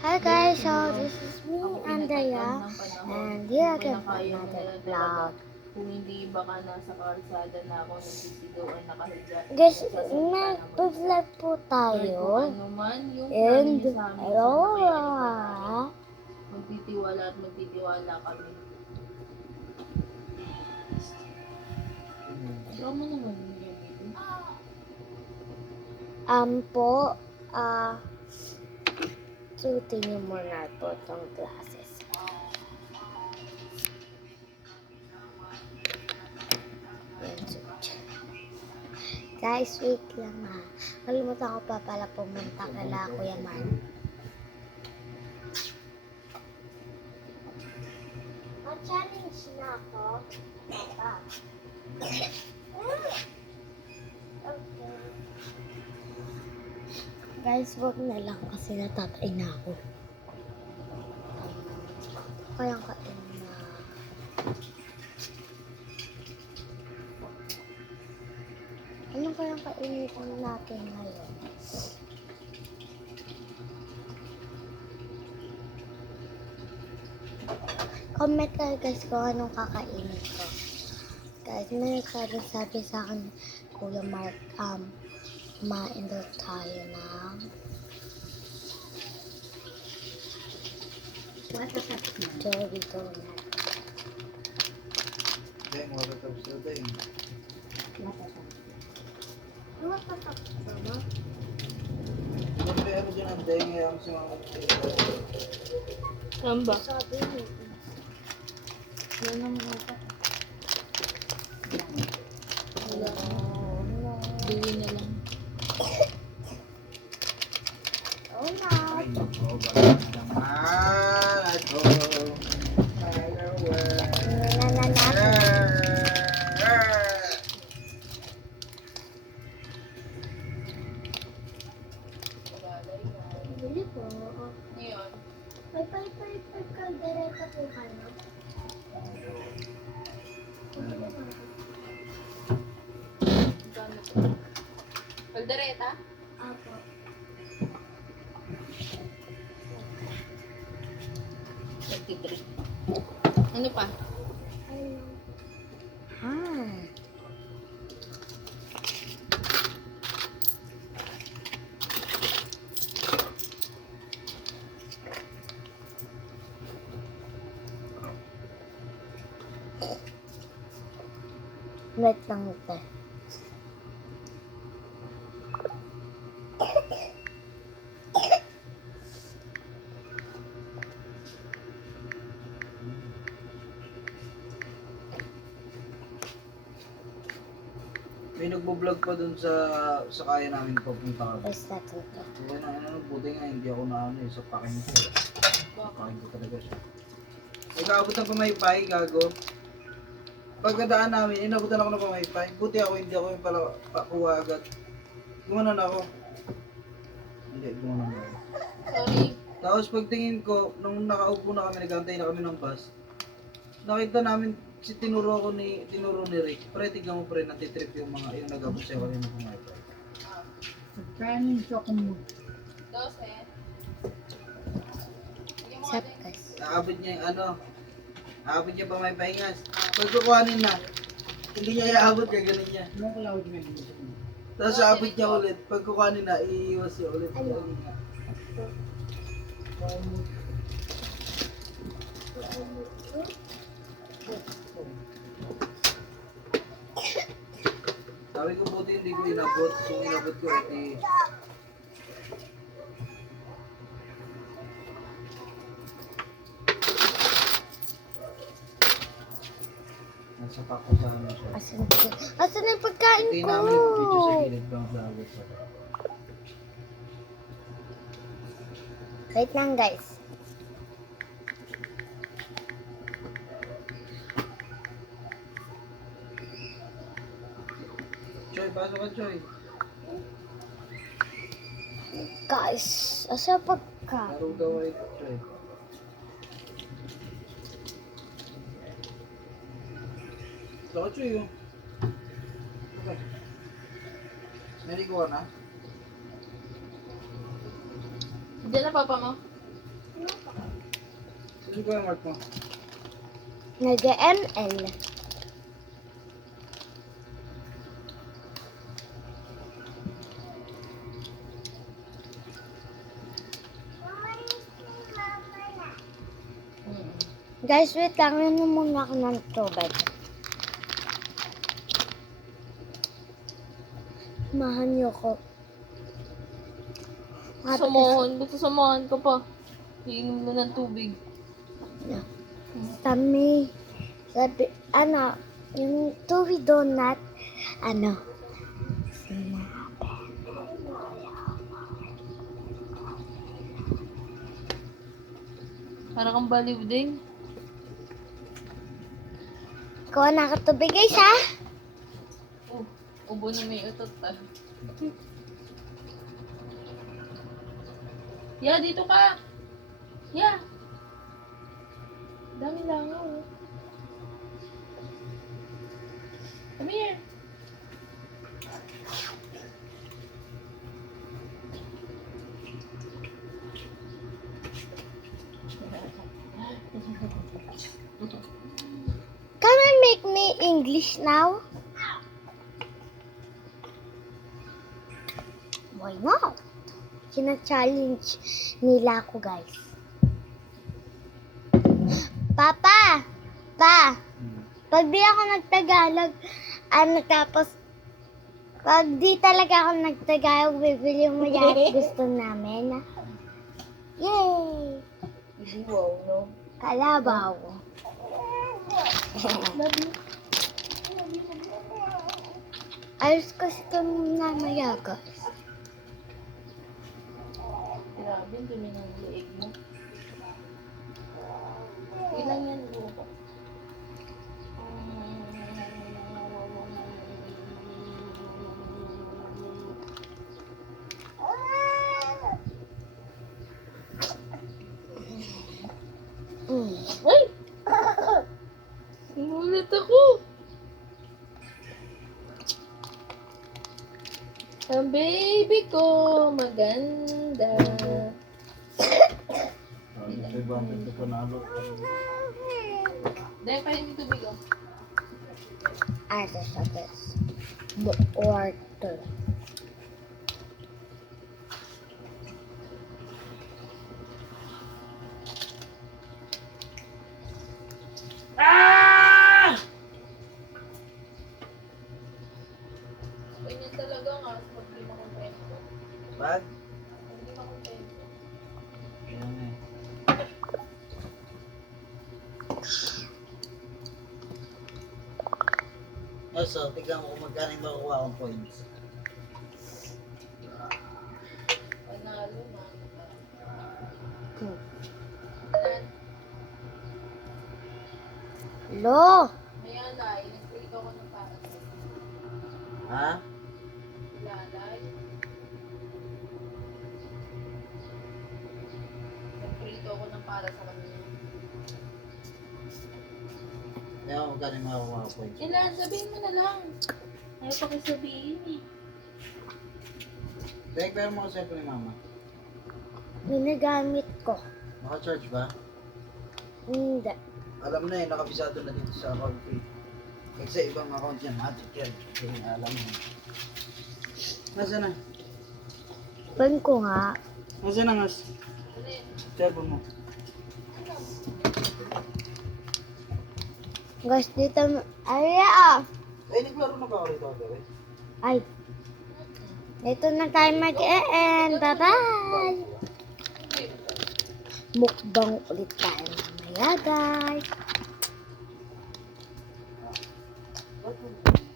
Hi guys, so this is me, Andrea, and here again for another vlog. Kung hindi baka nasa kalsada na ako nagsisigaw ay nakahiga. Guys, nag-vlog po tayo, Ano man yung and niyo sa amin, hello, sana kaya magtitiwala at magtitiwala kami. Drama naman yung game ito. po, suotin niyo muna po itong glasses. Yan, suot. Guys, wait lang ha. Kalimutan ko pa pala pumunta kala Kuya Man. Ma-challenge na ako. Papa. Okay. Guys, wag na lang kasi natatay na ako. Kaya kain na. Ano kayang kainitin natin ngayon? Comment kayo guys kung anong kakainin ko. Guys, may nagsabi sa akin, Kuya Mark, kumain daw tayo ng Jollibee Donut. Deng, matatapos na deng. Ano matatapos ba? Siyempre, ano dyan ang deng, ang si mga Saan ba? Sabi mo. Yan naman ata. Wala. Bili na lang. Oh no. ay, oh, bakit naman ako. Bili po. Ngayon, May kaldereta po kayo. magkano to? Kaldereta? Apo. 33. Ano pa? Ayun. Ah. Wait lang ito. May nagbo-vlog pa dun sa kaya namin papunta kami. Basta ito. Kaya na, buti nga, hindi ako na sa pakin ko. Pakin ko talaga siya. Ikaabot ng pamaypay, gago. Pagkadaan namin, inabutan ako ng pamaypay. Buti ako, hindi ako yung pala pakuha agad. Gumanon ako. Hindi, gumanon ako. Sorry. Tapos pagtingin ko, nung nakaupo na kami, nagantay na kami ng bus, nakita namin tinuro ni Rick. Pre, tignan mo pre, natitrip yung mga, yung nag-abot sa'yo kanina ng pamaypay. Kanin siya kung 12. Sap guys. Aabot niya yung ano, aabot niya pamaypay nga. Pagkukuhanin na, hindi niya iaabot, gaganin niya. nakalawag na yun. Tapos aabot niya ulit, pagkukuhanin na, iiwas niya ulit. Ano? Ganun nga. Sabi ko buti hindi ko inabot. Kung inabot ko, edi... Nasa pakusahan na siya. Asan na yung pagkain Hindi ko? namin yung video sa gilid bang vlogger sa Wait lang guys. Choy, pasok ka Choy. Guys, asa pagkain? Laro daw ay Choy. Saka Choy oh. Okay. Naligo ka na? Diyan na papa mo? Ano ko yung mark mo? Nag-ML. Mm. Guys, wait lang. Inom muna ako ng tubig. Samahan niyo ko. Samahan, ba't sasamahan ka pa? Iinom na ng tubig. Sabi, ano, yung tubig donut, ano, Parang kang baliw din. kuha na ako tubig guys ha. Ubo na may utot ah. Ya, dito ka! Ya! Dami langaw. Oh. Come here. Can I make me English now? Why not? Kina-challenge nila ako guys. Papa! Pa! Pag di ako nagtagalog, tapos pag di talaga ako nagtagalog, bibili mo yan gusto namin. Yay! Hindi wow, no? Kalabaw. Love you. Ayos kasi kami mamaya guys. Grabe, ang dumi ng leeg mo. Ilan yan, buko? Ay! Nagulat ako! Ang baby ko, maganda. Ito ba? Ito panalo. Dahil pa yung tubig oh. Asa sa this. Water. Ganyan talaga nga, pag di makontento. Bag? Pag di makontento. Ayan eh. So, tignan mo kung magkano yung makukuha kong points. Panalo na. Lo! Ayan, Lai. Nag-prito ako ng para sa Ha? Lalay. Nag-prito ako ng para sa kanila. Kaya magkano yung makukuha kong points. Ilan, sabihin mo na lang. Ayaw pa kayo sabihin eh. Dahil pero mo kasi ni mama. Ginagamit ko. Naka-charge ba? Hindi. Alam na eh, nakabisado na dito sa account fee. Kasi sa ibang account yan, magic yan. Hindi alam mo. Nasaan na? Pan ko nga. Nasaan na ngas? Cellphone mo. Guys, dito. Ay, ah. Eh, naglaro na ba ako rito, Ate? Ay. Dito na tayo mag-e-end. Bye-bye. Mukbang ulit tayo mamaya, guys.